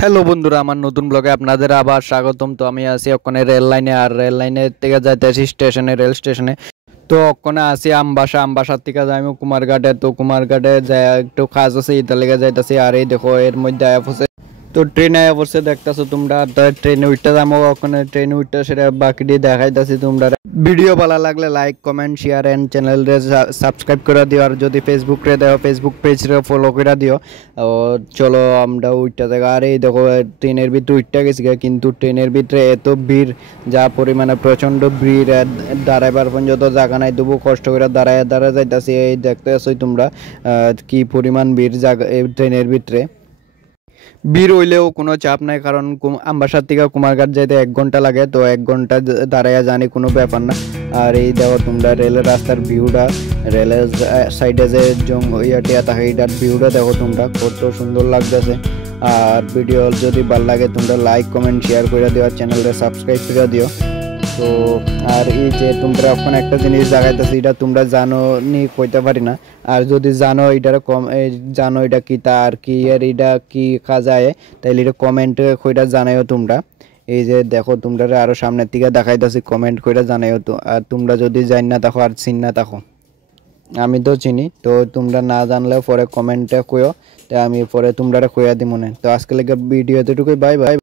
Hello বন্ধুরা, আমার নতুন ব্লগে আপনাদের আবার স্বাগতম। তো আমি আছি ওখানে রেল লাইনে, আর রেল লাইনের থেকে যাইতেছি স্টেশনে, রেল স্টেশনে। তো ওখানে আছি আমবাসার থেকে যাই কুমারঘাটে। তো কুমারঘাটে যাই একটু কাজ আছে, ইতার লেগে যাইতেছি। আর এই দেখো এর মধ্যে আয়া পড়ছে, তো ট্রেনে আয়া পড়ছে দেখতেছো তোমরা। ট্রেনে উঠতে যাবো, ওখানে ট্রেনে উঠতে সেটা বাকিটি দেখাইতেছি তোমরা। ভিডিও ভালো লাগলে like comment share and channel subscribe করে দিও। আর যদি ফেসবুক রে দেখো, ফেসবুক পেজ রে ফলো করে দিও। ও চলো আমরা উঠতে থাকা। আর এই দেখো ট্রেনের ভিতরে উঠতে গেছি, কিন্তু ট্রেনের ভিতরে এত ভিড়, যা পরিমাণে প্রচণ্ড ভিড়, দাঁড়াইবার পর্যন্ত জায়গা নাই, তবু কষ্ট করে দাঁড়ায় যাইতাছি। এই দেখতে আসোই তোমরা কি পরিমাণ ভিড় জায়গা এই ট্রেনের ভিতরে। ভিড় হইলেও কোনো চাপ নাই, কারণ আমবাসার থেকে কুমারঘাট যাইতে 1 ঘন্টা লাগে। তো 1 ঘন্টা দাঁড়াইয়া জানি কোনো ব্যাপার না। আর এই দেখো তোমরা রেলের রাস্তার ভিউটা, রেলের সাইডে যে ইয়াটিয়া থাকে এটার ভিউটা দেখো তোমরা, কত সুন্দর লাগতেছে। আর ভিডিও যদি ভালো লাগে তোমরা লাইক কমেন্ট শেয়ার করে দিও, আর চ্যানেলটা সাবস্ক্রাইব করে দিও। তো আর এই যে তোমরা এখন একটা জিনিস জাগাইতেছি, এটা তোমরা জানো নি কইতে পারি না। আর যদি জানো এটার জানো এটা কি তা আর কি আর এটা কি কাজায়, তাইলে এটা কমেন্টে কইটা জানাইও তোমরা। এই যে দেখো তোমরা আরো সামনের দিকে দেখাইতেছি, কমেন্ট কইটা জানাইও। তো আর তোমরা যদি জান না থাকো আর চিন না থাকো, আমি তো চিনি, তো তোমরা না জানলেও পরে কমেন্টে কইও, তো আমি পরে তোমরা কইয়া দিই মনে। তো আজকে লেগে ভিডিও এতটুকুই, বাই বাই।